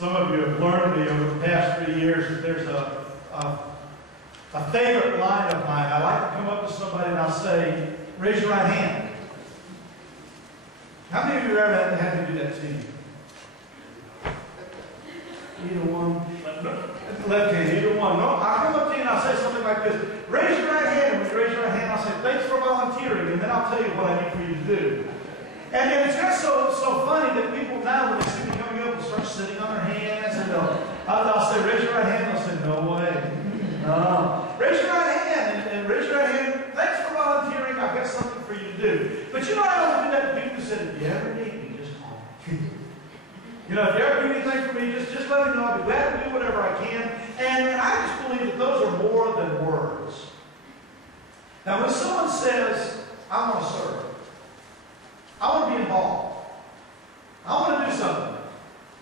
Some of you have learned me over the past 3 years that there's a favorite line of mine. I like to come up to somebody and I'll say, raise your right hand. How many of you have ever had to do that to you? Either one. Left hand, either one. No, I'll come up to you and I'll say something like this. Raise your right hand. And when you raise your right hand, I'll say, thanks for volunteering. And then I'll tell you what I need for you to do. And it's just so funny that people now, when they see me coming up, will start sitting on their hands. And I'll say, raise your right hand. They'll say, no way. No. Raise your right hand. And raise your right hand. Thanks for volunteering. I've got something for you to do. But you know, I only do that to people who said, if you ever need me, just call me. You know, if you ever do anything for me, just let me know. I'll be glad to do whatever I can. And I just believe that those are more than words. Now, when someone says, I want to serve, I want to be involved, I want to do something,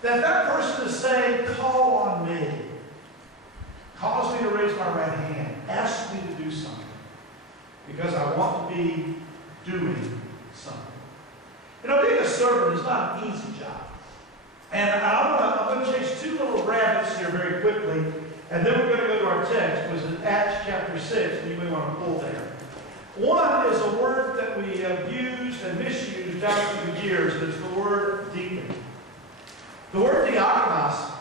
that person is saying, call on me. Cause me to raise my right hand. Ask me to do something. Because I want to be doing something. You know, being a servant is not an easy job. And I'm going to chase two little rabbits here very quickly, and then we're going to go to our text, which is Acts chapter 6, and you may want to pull there. One is a word that we have used and misused down through the years, and it's the word deacon. The word diakonos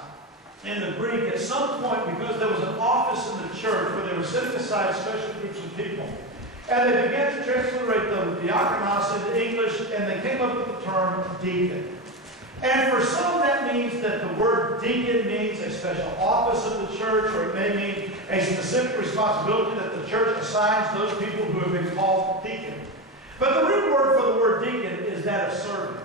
in the Greek, at some point, because there was an office in the church where they were setting aside special groups of people, and they began to transliterate the diakonos into English, and they came up with the term deacon. And for some, that means that the word deacon means a special office of the church, or it may mean a specific responsibility that the church assigns those people who have been called deacon. But the root word for the word deacon is that of servant.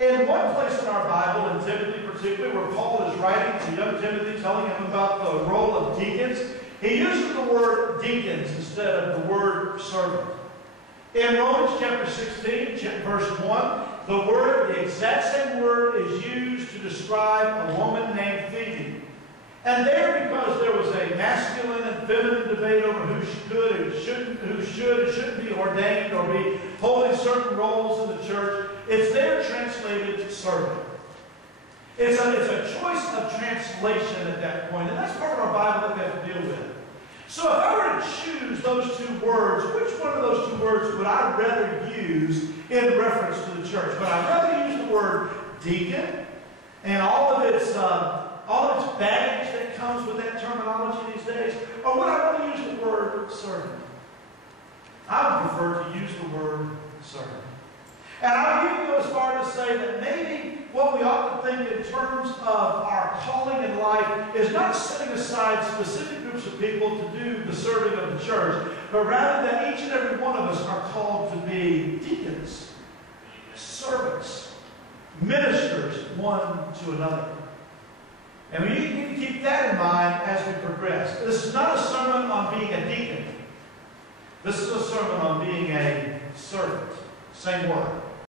In one place in our Bible, in Timothy particularly, where Paul is writing to young Timothy, telling him about the role of deacons, he uses the word deacons instead of the word servant. In Romans chapter 16, verse 1, the exact same word is used to describe a woman named Phoebe. And there, because there was a masculine and feminine debate over who should and shouldn't be ordained or be holding certain roles in the church, it's there translated servant. It's a choice of translation at that point, and that's part of our Bible that we have to deal with. So if I were to choose those two words, which one of those two words would I rather use in reference to the church? Would I rather use the word deacon and all of its baggage that comes with that terminology these days? Or would I want to use the word servant? I would prefer to use the word servant. And I would even go as far to say that maybe what we ought to think in terms of our calling in life is not setting aside specific groups of people to do the serving of the church, but rather that each and every one of us are called to be deacons, servants, ministers one to another. And we need to keep that in mind as we progress. This is not a sermon on being a deacon. This is a sermon on being a servant. Same word.